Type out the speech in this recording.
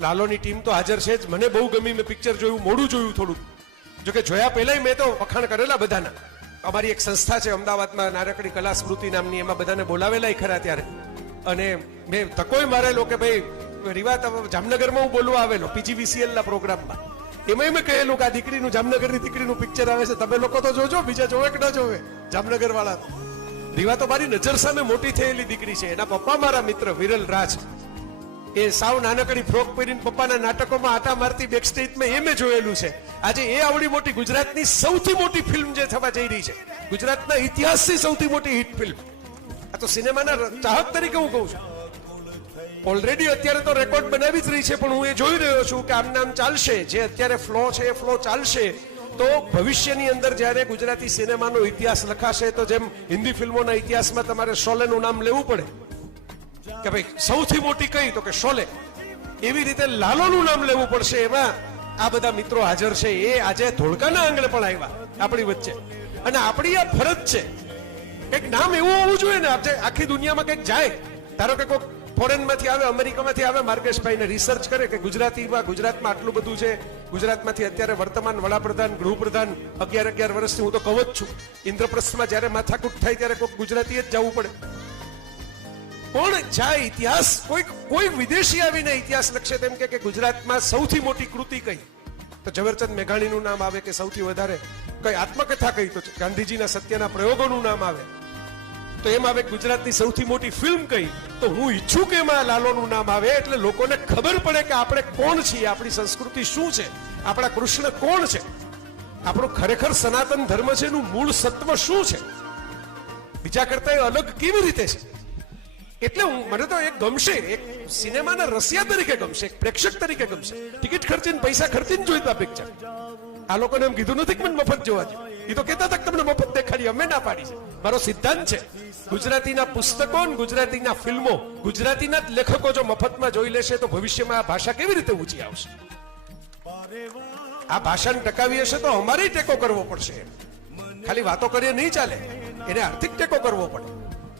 લાલોની team તો હાજર છે જ. મને બહુ ગમી મેં પિક્ચર જોયું, મોડું જોયું થોડું. જોકે જોયા પહેલાંય મેં તો વખાણ કરેલા બધાના. અમારી એક સંસ્થા છે અમદાવાદમાં નાનકડી કલા સ્મૃતિ નામની, એમાં બધાને બોલાવેલા ખરા ત્યારે. અને મેં તકોય મારેલો કે ભાઈ રીવા જામનગરમાં હું બોલવા આવેલો, પીજીવીસીએલના પ્રોગ્રામમાં. એમાં મેં કહેલું કે આ દીકરીનું જામનગરની દીકરીનું પિક્ચર આવે છે. તમે લોકો તો જોજો, બીજા જોવે કે ન જોવે? જામનગર વાળા રીવા તો મારી નજર સામે મોટી થયેલી દીકરી છે. એના પપ્પા મારા મિત્ર વિરલ રાજ. એ સાવ નાનકડી ફ્રોક પહેરીને પપ્પાના નાટકોમાં આટા મારતી બેક સ્ટેજમાં એ મેં જોયેલું છે. આજે એ આવડી મોટી ગુજરાતની સૌથી મોટી ફિલ્મ જે થવા જઈ રહી છે. ગુજરાતના ઇતિહાસની સૌથી મોટી હિટ ફિલ્મ આ તો સિનેમાના ચાહક તરીકે હું કહું છું. ઓલરેડી અત્યારે તો રેકોર્ડ બનાવી જ રહી છે, પણ હું એ જોઈ રહ્યો છું કે આમ નામ ચાલશે. જે અત્યારે ફ્લો છે, એ ફ્લો ચાલશે. તો ભવિષ્યની અંદર જ્યારે ગુજરાતી સિનેમાનો ઇતિહાસ લખાશે, તો જેમ હિન્દી ફિલ્મોના ઇતિહાસમાં તમારે શોલેનું નામ લેવું પડે. કે ભાઈ, સૌથી મોટી કઈ તો કે શોલે. એવી રીતે લાલોનું નામ લેવું પડશે એમાં. આ બધા મિત્રો હાજર છે. એ આજે ધોળકાના આંગણે પણ આવ્યા, આપણી વચ્ચે. અને આપણી આ ફરજ છે. કંઈક નામ એવું હોવું જોઈએ ને, આપણે આખી દુનિયામાં કંઈક જાય. ધારો કે કોઈક ફોરેનમાંથી આવે, અમેરિકામાંથી આવે માર્ગેશભાઈ ને રિસર્ચ કરે કે ગુજરાતીમાં, ગુજરાતમાં આટલું બધું છે. ગુજરાતમાંથી અત્યારે વર્તમાન વડાપ્રધાન, ગૃહપ્રધાન, અગિયાર અગિયાર વર્ષથી હું તો કહું જ છું. ઇન્દ્રપ્રસ્થમાં જ્યારે માથાકૂટ થાય ત્યારે કોઈક ગુજરાતી જ જવું પડે. પણ જ્યાં ઇતિહાસ કોઈ કોઈ વિદેશી આવીને ઇતિહાસ લખશે તેમ કે ગુજરાતમાં સૌથી મોટી કૃતિ કઈ? તો ઝવેરચંદ મેઘાણીનું નામ આવે કે સૌથી વધારે કઈ આત્મકથા કઈ? તો ગાંધીજીના સત્યના પ્રયોગોનું નામ આવે. તો એમ આવે ગુજરાતની સૌથી મોટી ફિલ્મ કઈ? તો હું ઈચ્છું કે એમાં લાલોનું નામ આવે, એટલે લોકોને ખબર પડે કે આપણે કોણ છીએ, આપણી સંસ્કૃતિ શું છે, આપણા કૃષ્ણ કોણ છે? આપણું ખરેખર સનાતન ધર્મ છે એનું મૂળ સત્વ શું છે? બીજા કરતા એ અલગ કેવી રીતે છે? એટલે હું મને તો એક ગમશે. એક સિનેમાના રસિયા તરીકે ગમશે, એક પ્રેક્ષક તરીકે ગમશે. ટિકિટ ખર્ચીને પૈસા ખર્ચીને જોઈતા પિક્ચર આ લોકોને એમ કીધું નથી કે મને મફત જોવા દો. એ તો કહેતા હતા તમને મફત દેખાડી, અમે ના પાડી છે. મારો સિદ્ધાંત છે, ગુજરાતીના પુસ્તકો ગુજરાતીના ફિલ્મો, ગુજરાતીના જ લેખકો જો મફતમાં જોઈ લેશે તો ભવિષ્યમાં આ ભાષા કેવી રીતે ઊંચી આવશે? આ ભાષાને ટકાવી હશે તો અમારે ટેકો કરવો પડશે. ખાલી વાતો કરીએ નહીં ચાલે, એને આર્થિક ટેકો કરવો પડે.